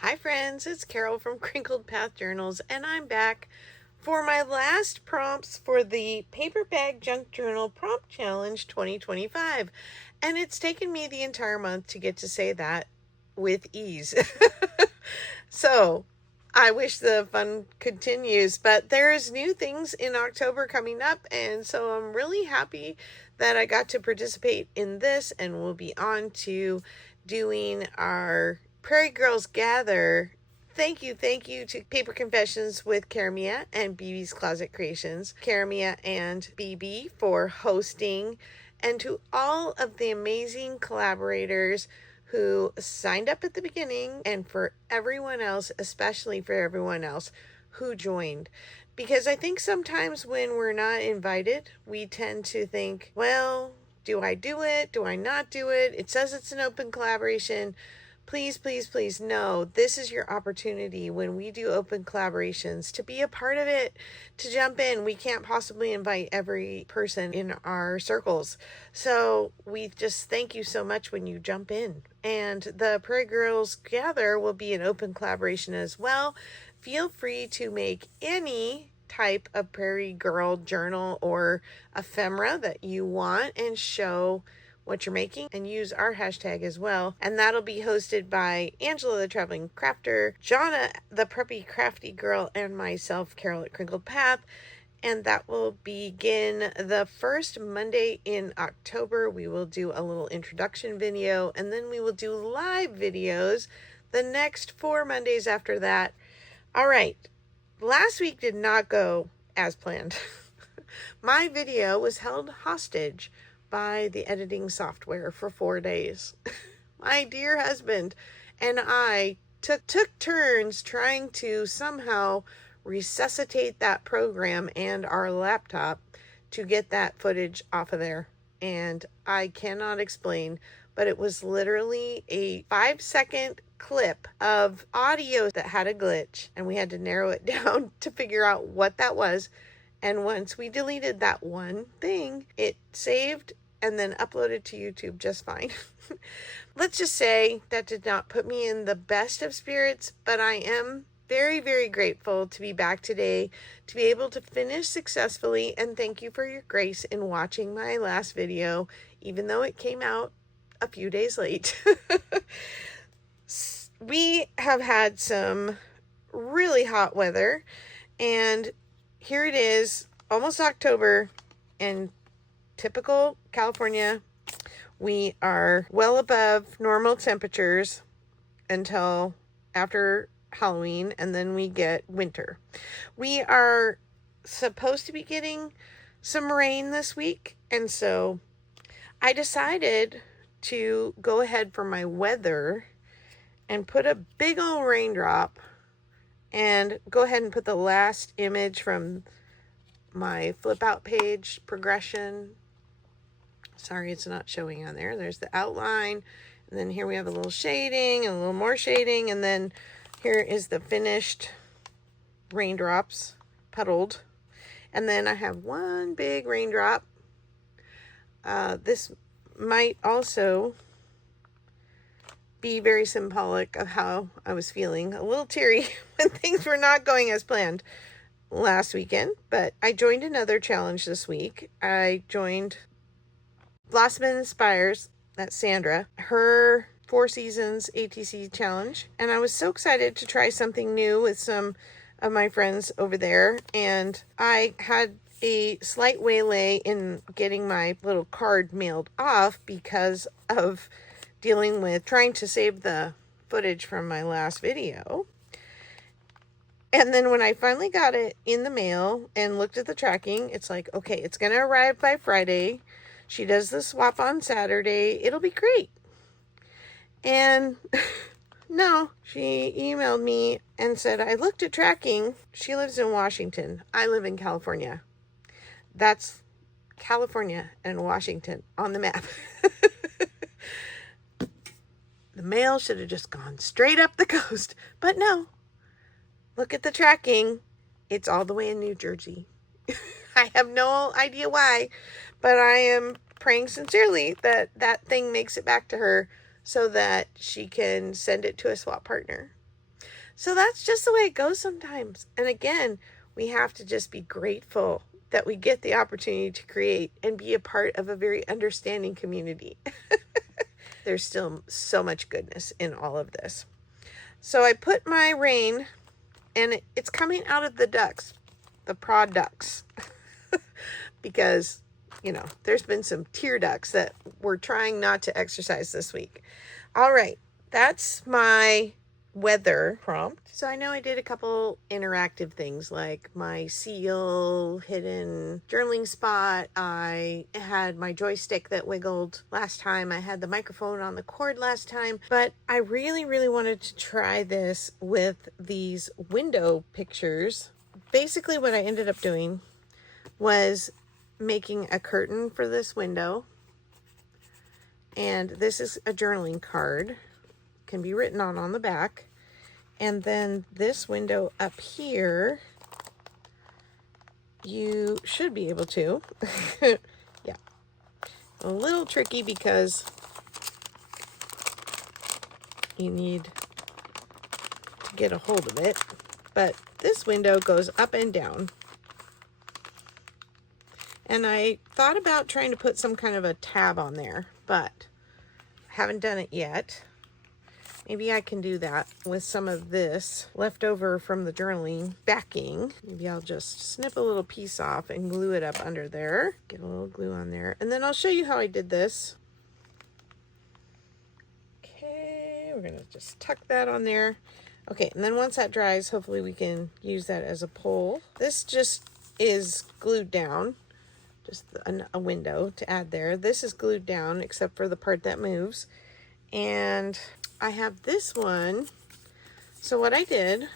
Hi friends, it's Carol from Crinkled Path Journals, and I'm back for my last prompts for the Paper Bag Junk Journal Prompt Challenge 2025. And it's taken me the entire month to get to say that with ease. So I wish the fun continues, but there's new things in October coming up, and so I'm really happy that I got to participate in this, and we'll be on to doing our Prairie Girls Gather. Thank you to Paper Confessions with Cara Mia and BB's Closet Creations, Cara Mia and BB for hosting, and to all of the amazing collaborators who signed up at the beginning, and for everyone else, especially for everyone else who joined. Because I think sometimes when we're not invited, we tend to think, well, do I do it? Do I not do it? It says it's an open collaboration. Please, please, please, no. This is your opportunity when we do open collaborations to be a part of it, to jump in. We can't possibly invite every person in our circles. So we just thank you so much when you jump in. And the Prairie Girls Gather will be an open collaboration as well. Feel free to make any type of Prairie Girl journal or ephemera that you want and show what you're making, and use our hashtag as well. And that'll be hosted by Angela the Traveling Crafter, Jonna the Preppy Crafty Girl, and myself, Carol at Crinkled Path. And that will begin the first Monday in October. We will do a little introduction video, and then we will do live videos the next 4 Mondays after that. All right, last week did not go as planned. My video was held hostage by the editing software for 4 days. My dear husband and I took turns trying to somehow resuscitate that program and our laptop to get that footage off of there. And I cannot explain, but it was literally a 5-second clip of audio that had a glitch, and we had to narrow it down to figure out what that was. And once we deleted that one thing, it saved and then uploaded to YouTube just fine. Let's just say that did not put me in the best of spirits, but I am very, very grateful to be back today, to be able to finish successfully, and thank you for your grace in watching my last video, even though it came out a few days late. We have had some really hot weather, and here it is, almost October, and typical California, we are well above normal temperatures until after Halloween, and then we get winter. We are supposed to be getting some rain this week, and so I decided to go ahead for my weather and put a big old raindrop, and go ahead and put the last image from my flip out page progression. Sorry, it's not showing on there. There's the outline, and then here we have a little shading and a little more shading, and then here is the finished raindrops puddled, and then I have one big raindrop. This might also be very symbolic of how I was feeling, a little teary when things were not going as planned last weekend. But I joined another challenge this week. I joined Blossom and Inspires, that's Sandra, her 4 Seasons ATC challenge, and I was so excited to try something new with some of my friends over there. And I had a slight waylay in getting my little card mailed off because of dealing with trying to save the footage from my last video. And then when I finally got it in the mail and looked at the tracking, it's like, okay, it's going to arrive by Friday. She does the swap on Saturday. It'll be great. And no, she emailed me and said, I looked at tracking. She lives in Washington. I live in California. That's California and Washington on the map. The mail should have just gone straight up the coast. But no, look at the tracking. It's all the way in New Jersey. I have no idea why, but I am praying sincerely that that thing makes it back to her so that she can send it to a swap partner. So that's just the way it goes sometimes. And again, we have to just be grateful that we get the opportunity to create and be a part of a very understanding community. There's still so much goodness in all of this. So I put my rain, and it's coming out of the ducks, the prod ducks, because, you know, there's been some tear ducks that we're trying not to exercise this week. All right, that's my weather prompt. So I know I did a couple interactive things like my seal hidden journaling spot. I had my joystick that wiggled last time. I had the microphone on the cord last time, but I really wanted to try this with these window pictures. Basically what I ended up doing was making a curtain for this window, and this is a journaling card, can be written on the back. And then this window up here, you should be able to. Yeah, a little tricky because you need to get a hold of it, but this window goes up and down. And I thought about trying to put some kind of a tab on there, but I haven't done it yet. Maybe I can do that with some of this left over from the journaling backing. Maybe I'll just snip a little piece off and glue it up under there. Get a little glue on there. And then I'll show you how I did this. Okay, we're gonna just tuck that on there. Okay, and then once that dries, hopefully we can use that as a pole. This just is glued down, just a window to add there. This is glued down except for the part that moves. And I have this one. So what I did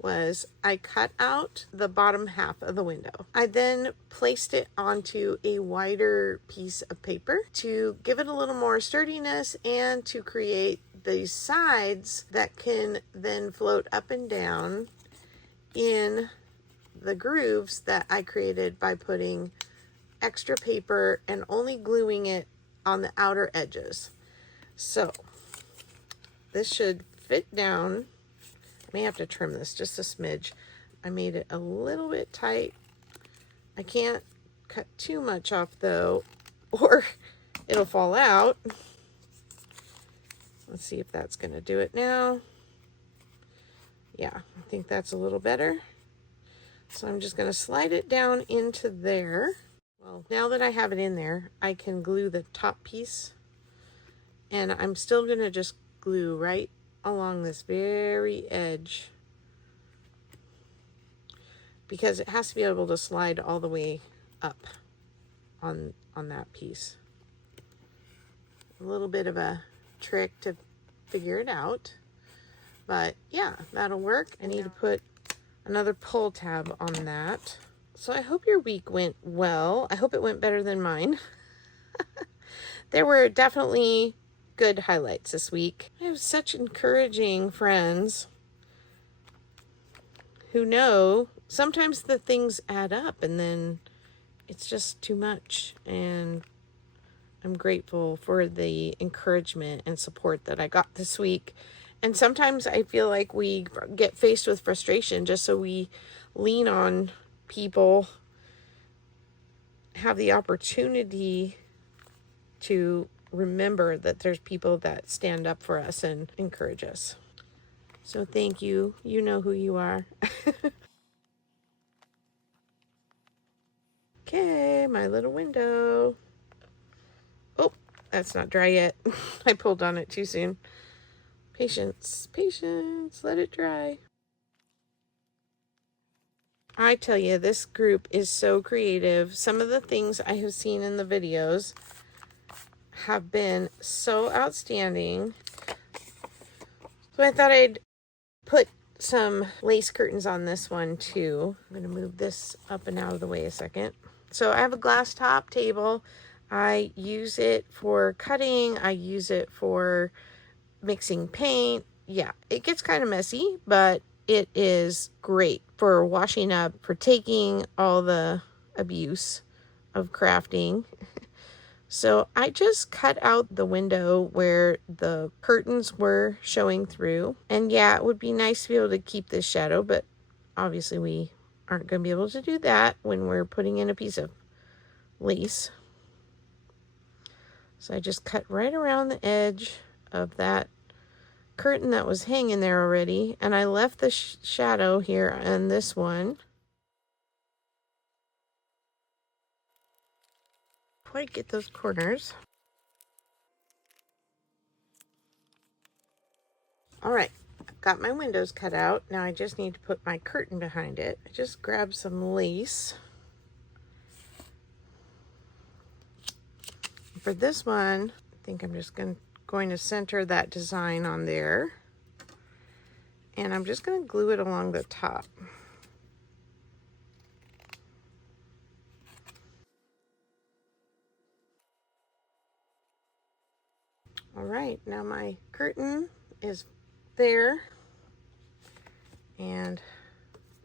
was I cut out the bottom half of the window. I then placed it onto a wider piece of paper to give it a little more sturdiness and to create these sides that can then float up and down in the grooves that I created by putting extra paper and only gluing it on the outer edges. So this should fit down. I may have to trim this just a smidge. I made it a little bit tight. I can't cut too much off though, or it'll fall out. Let's see if that's gonna do it now. Yeah, I think that's a little better. So I'm just gonna slide it down into there. Well, now that I have it in there, I can glue the top piece, and I'm still gonna just glue right along this very edge because it has to be able to slide all the way up on that piece. A little bit of a trick to figure it out, but yeah, that'll work. I need to put another pull tab on that. So I hope your week went well. I hope it went better than mine. There were definitely good highlights this week. I have such encouraging friends who know sometimes the things add up and then it's just too much. And I'm grateful for the encouragement and support that I got this week. And sometimes I feel like we get faced with frustration just so we lean on people, have the opportunity to remember that there's people that stand up for us and encourage us. So thank you. You know who you are. Okay, my little window. Oh, that's not dry yet. I pulled on it too soon. Patience, patience, let it dry. I tell you, this group is so creative. Some of the things I have seen in the videos have been so outstanding. So I thought I'd put some lace curtains on this one too. I'm going to move this up and out of the way a second. So I have a glass top table. I use it for cutting. I use it for mixing paint. Yeah, it gets kind of messy, but it is great for washing up, for taking all the abuse of crafting So I just cut out the window where the curtains were showing through. And yeah, it would be nice to be able to keep this shadow, but obviously we aren't going to be able to do that when we're putting in a piece of lace. So I just cut right around the edge of that curtain that was hanging there already. And I left the shadow here on this one. Quite get those corners. All right, I've got my windows cut out. Now I just need to put my curtain behind it. I just grabbed some lace. For this one, I think I'm just going to center that design on there. And I'm just going to glue it along the top. All right, now my curtain is there. And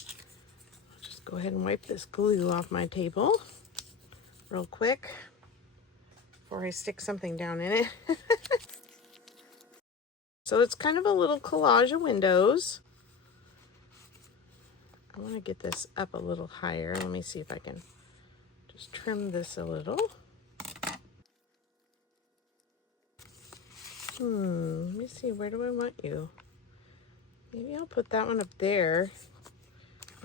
I'll just go ahead and wipe this glue off my table real quick before I stick something down in it. So it's kind of a little collage of windows. I want to get this up a little higher. Let me see if I can just trim this a little. Let me see, where do I want you? Maybe I'll put that one up there.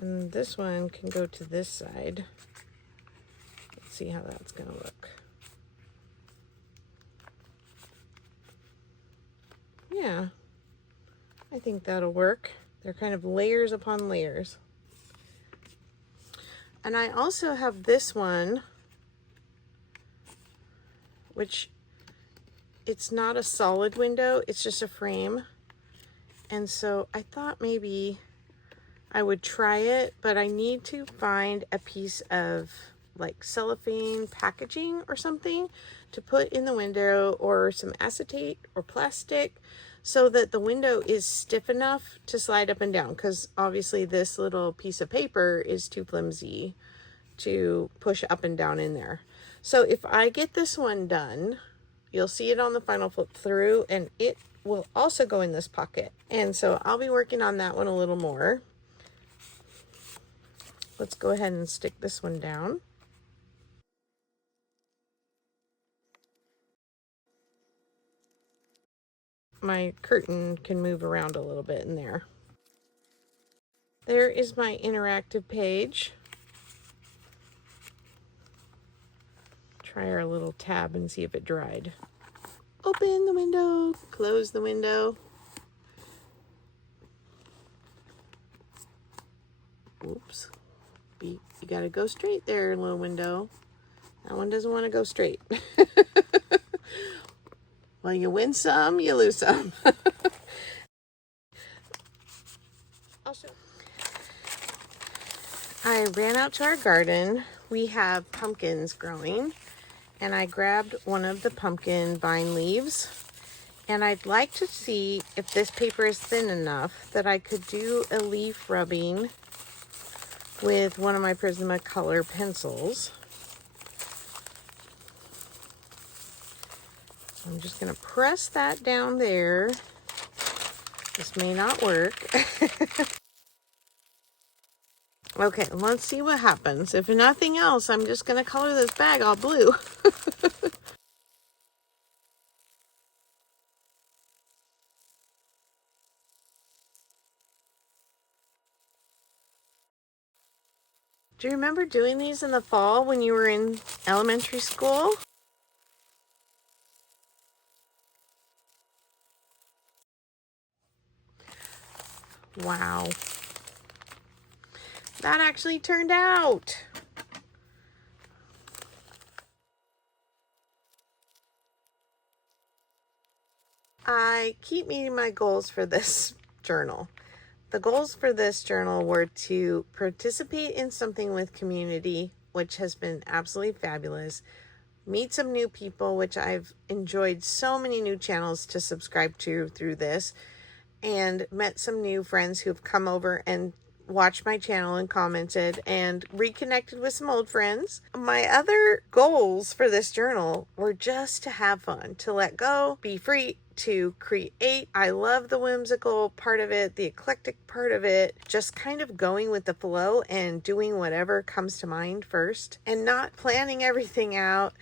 And this one can go to this side. Let's see how that's going to look. Yeah, I think that'll work. They're kind of layers upon layers. And I also have this one, which it's not a solid window, it's just a frame. And so I thought maybe I would try it, but I need to find a piece of like cellophane packaging or something to put in the window, or some acetate or plastic, so that the window is stiff enough to slide up and down, because obviously this little piece of paper is too flimsy to push up and down in there. So if I get this one done, you'll see it on the final flip through, and it will also go in this pocket. And so I'll be working on that one a little more. Let's go ahead and stick this one down. My curtain can move around a little bit in there. There is my interactive page. Try our little tab and see if it dried. Open the window, close the window. Oops. You gotta go straight there, little window. That one doesn't want to go straight. Well, you win some, you lose some. I ran out to our garden. We have pumpkins growing, and I grabbed one of the pumpkin vine leaves, and I'd like to see if this paper is thin enough that I could do a leaf rubbing with one of my Prismacolor pencils. So I'm just going to press that down there. This may not work. Okay, let's see what happens. If nothing else, I'm just going to color this bag all blue. Do you remember doing these in the fall when you were in elementary school? Wow. That actually turned out. I keep meeting my goals for this journal. The goals for this journal were to participate in something with community, which has been absolutely fabulous. Meet some new people, which I've enjoyed so many new channels to subscribe to through this, and met some new friends who've come over and watched my channel and commented and reconnected with some old friends. My other goals for this journal were just to have fun, to let go, be free, to create. I love the whimsical part of it, the eclectic part of it, just kind of going with the flow and doing whatever comes to mind first and not planning everything out.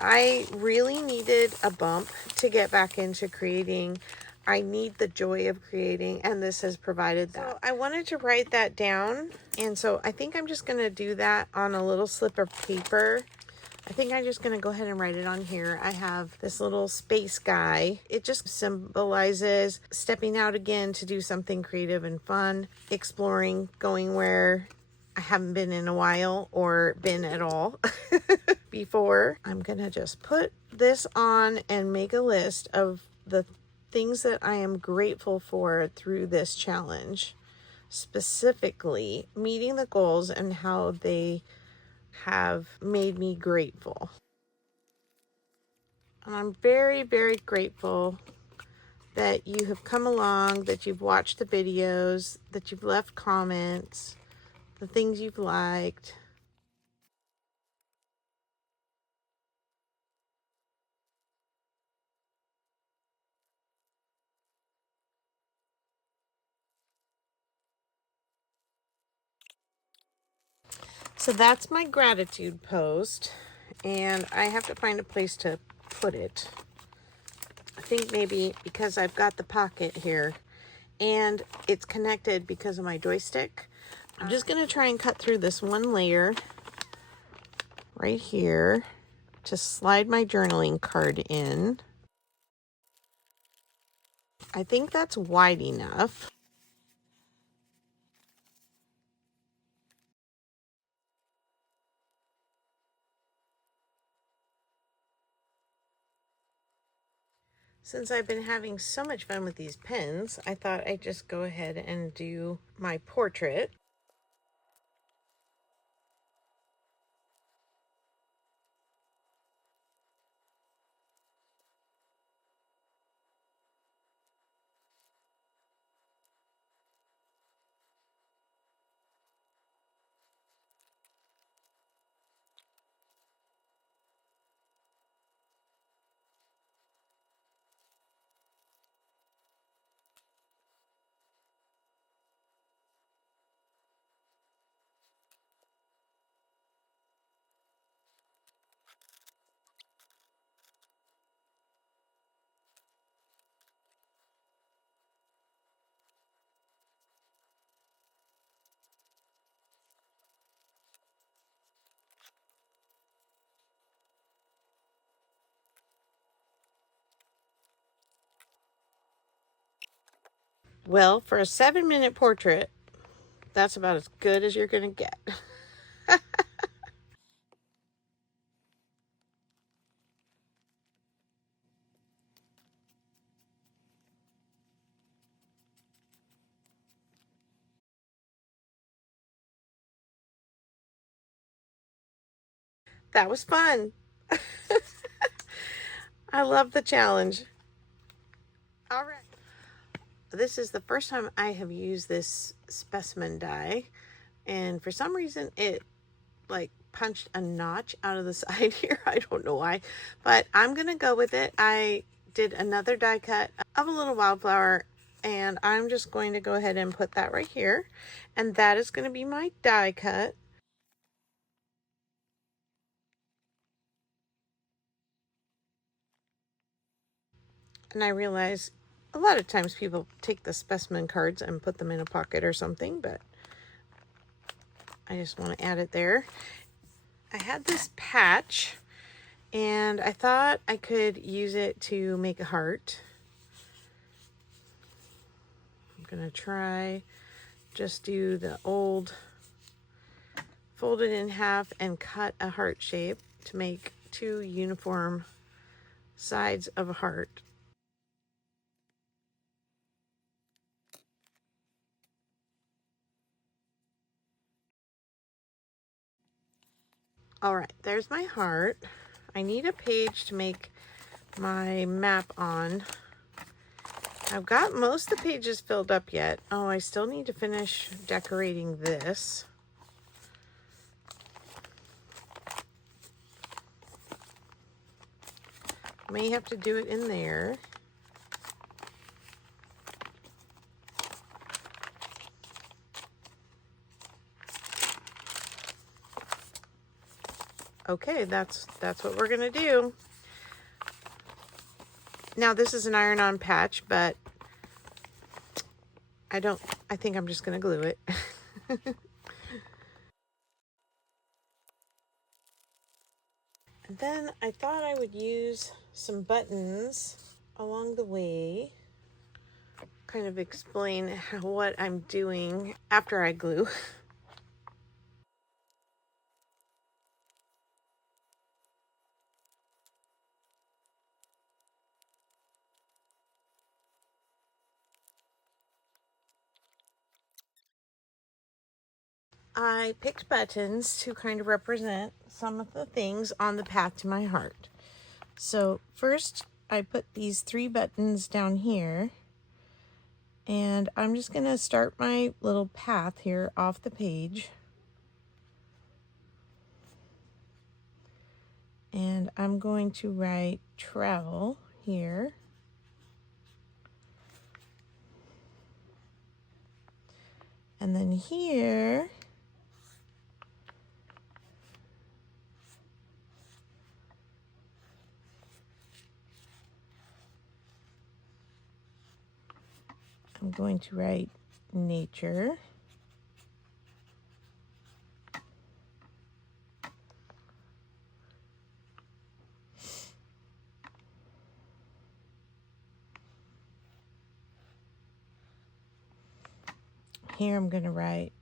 I really needed a bump to get back into creating. I need the joy of creating, and this has provided that. So I wanted to write that down, and so I think I'm just going to do that on a little slip of paper. I think I'm just going to go ahead and write it on here. I have this little space guy. It just symbolizes stepping out again to do something creative and fun, exploring, going where I haven't been in a while or been at all before. I'm going to just put this on and make a list of the things that I am grateful for through this challenge, specifically meeting the goals and how they have made me grateful. And I'm very, very grateful that you have come along, that you've watched the videos, that you've left comments, the things you've liked. So that's my gratitude post, and I have to find a place to put it. I think maybe because I've got the pocket here and it's connected because of my joystick. I'm just going to try and cut through this one layer right here to slide my journaling card in. I think that's wide enough. Since I've been having so much fun with these pens, I thought I'd just go ahead and do my portrait. Well, for a 7-minute portrait, that's about as good as you're going to get. That was fun. I love the challenge. All right. This is the first time I have used this specimen die, and for some reason it like punched a notch out of the side here. I don't know why, but I'm gonna go with it. I did another die cut of a little wildflower, and I'm just going to go ahead and put that right here, and that is going to be my die cut. And I realize a lot of times people take the specimen cards and put them in a pocket or something, but I just want to add it there. I had this patch, and I thought I could use it to make a heart. I'm going to try just do the old fold it in half and cut a heart shape to make 2 uniform sides of a heart. All right, there's my heart. I need a page to make my map on. I've got most of the pages filled up yet. Oh, I still need to finish decorating this. May have to do it in there. Okay, that's what we're gonna do. Now this is an iron-on patch, but I think I'm just gonna glue it. And then I thought I would use some buttons along the way, kind of explain what I'm doing after I glue. I picked buttons to kind of represent some of the things on the path to my heart. So first I put these 3 buttons down here, and I'm just going to start my little path here off the page. And I'm going to write travel here. And then here, I'm going to write nature. Here I'm going to write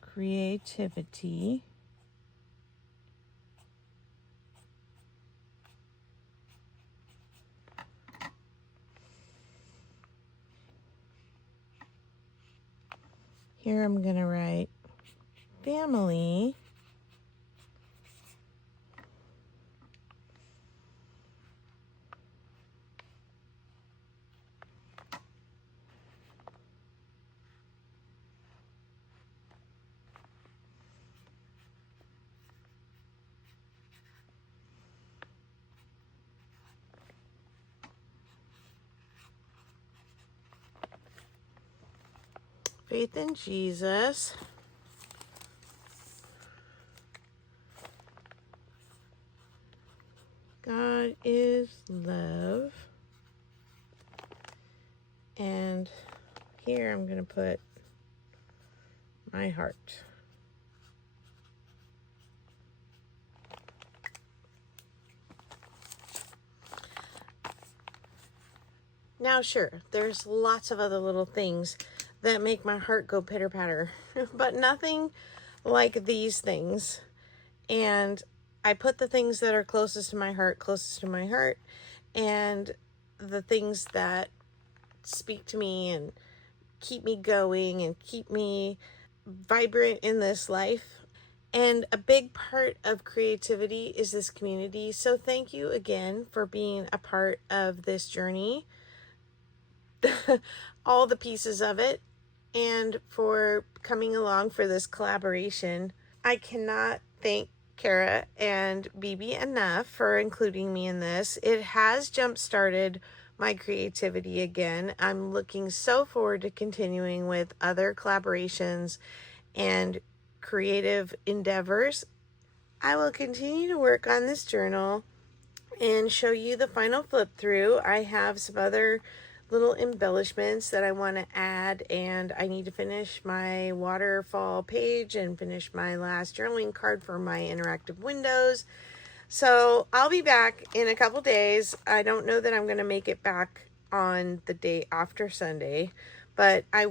creativity. Here I'm going to write family. Faith in Jesus. God is love. And here I'm going to put my heart. Now, sure, there's lots of other little things that make my heart go pitter-patter, but nothing like these things. And I put the things that are closest to my heart, and the things that speak to me and keep me going and keep me vibrant in this life. And a big part of creativity is this community. So thank you again for being a part of this journey, all the pieces of it, and for coming along for this collaboration. I cannot thank Cara and BB enough for including me in this. It has jump-started my creativity again. I'm looking so forward to continuing with other collaborations and creative endeavors. I will continue to work on this journal and show you the final flip through. I have some other little embellishments that I want to add, and I need to finish my waterfall page and finish my last journaling card for my interactive windows. So I'll be back in a couple days. I don't know that I'm going to make it back on the day after Sunday, but I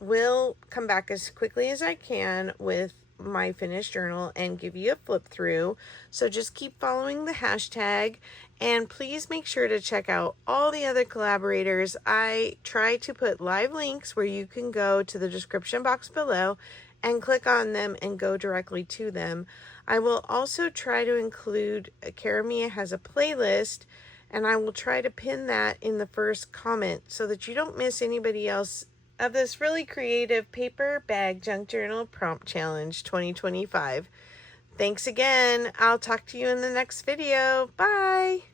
will come back as quickly as I can with my finished journal and give you a flip through. So just keep following the hashtag, and please make sure to check out all the other collaborators. I try to put live links where you can go to the description box below and click on them and go directly to them. I will also try to include, Cara Mia has a playlist, and I will try to pin that in the first comment so that you don't miss anybody else of this really creative paper bag junk journal prompt challenge 2025. Thanks again. I'll talk to you in the next video. Bye.